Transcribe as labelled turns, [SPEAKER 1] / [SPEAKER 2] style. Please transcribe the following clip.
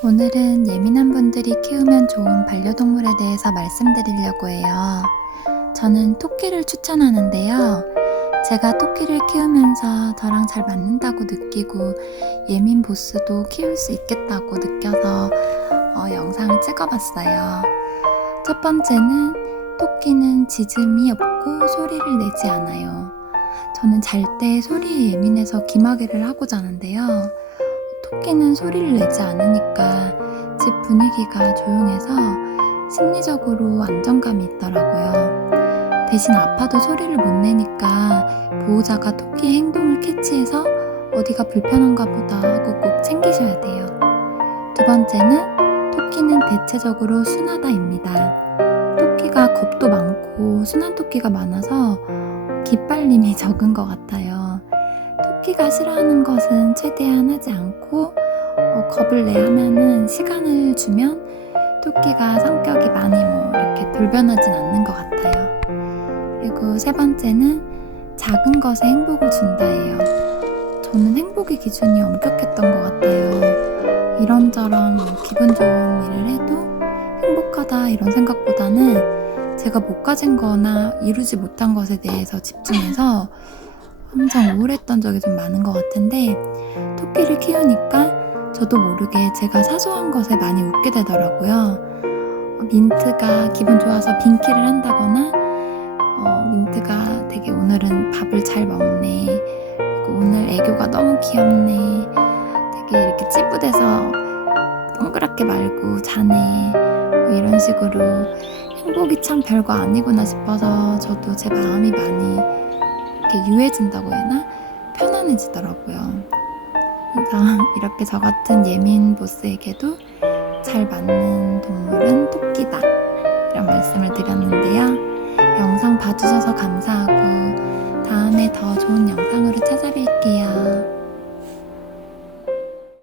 [SPEAKER 1] 오늘은 예민한 분들이 키우면 좋은 반려동물에 대해서 말씀드리려고 해요. 저는 토끼를 추천하는데요. 제가 토끼를 키우면서 저랑 잘 맞는다고 느끼고 예민 보스도 키울 수 있겠다고 느껴서 어, 영상을 찍어봤어요. 첫 번째는 토끼는 짖음이 없고 소리를 내지 않아요. 저는 잘 때 소리에 예민해서 기마개를 하고 자는데요. 토끼는 소리를 내지 않으니까 집 분위기가 조용해서 심리적으로 안정감이 있더라고요. 대신 아파도 소리를 못 내니까 보호자가 토끼의 행동을 캐치해서 어디가 불편한가 보다 하고 꼭 챙기셔야 돼요. 두 번째는 토끼는 대체적으로 순하다입니다. 토끼가 겁도 많고 순한 토끼가 많아서 기빨림이 적은 것 같아요. 토끼가 싫어하는 것은 최대한 하지 않고 어, 겁을 내 하면은 시간을 주면 토끼가 성격이 많이 뭐 이렇게 돌변하진 않는 것 같아요. 그리고 세 번째는 작은 것에 행복을 준다예요. 저는 행복의 기준이 엄격했던 것 같아요. 이런저런 뭐 기분 좋은 일을 해도 행복하다 이런 생각보다는 제가 못 가진 거나 이루지 못한 것에 대해서 집중해서 항상 우울했던 적이 좀 많은 것 같은데 토끼를 키우니까 저도 모르게 제가 사소한 것에 많이 웃게 되더라고요. 어, 민트가 기분 좋아서 빙키를 한다거나 어, 민트가 되게 오늘은 밥을 잘 먹네. 오늘 애교가 너무 귀엽네. 되게 이렇게 찌뿌대서 동그랗게 말고 자네. 뭐 이런 식으로 행복이 참 별거 아니구나 싶어서 저도 제 마음이 많이 이렇게 유해진다고 해야 하나? 편안해지더라고요. 그래서 이렇게 저 같은 예민 보스에게도 잘 맞는 동물은 토끼다. 이런 말씀을 드렸는데요. 영상 봐주셔서 감사하고 다음에 더 좋은 영상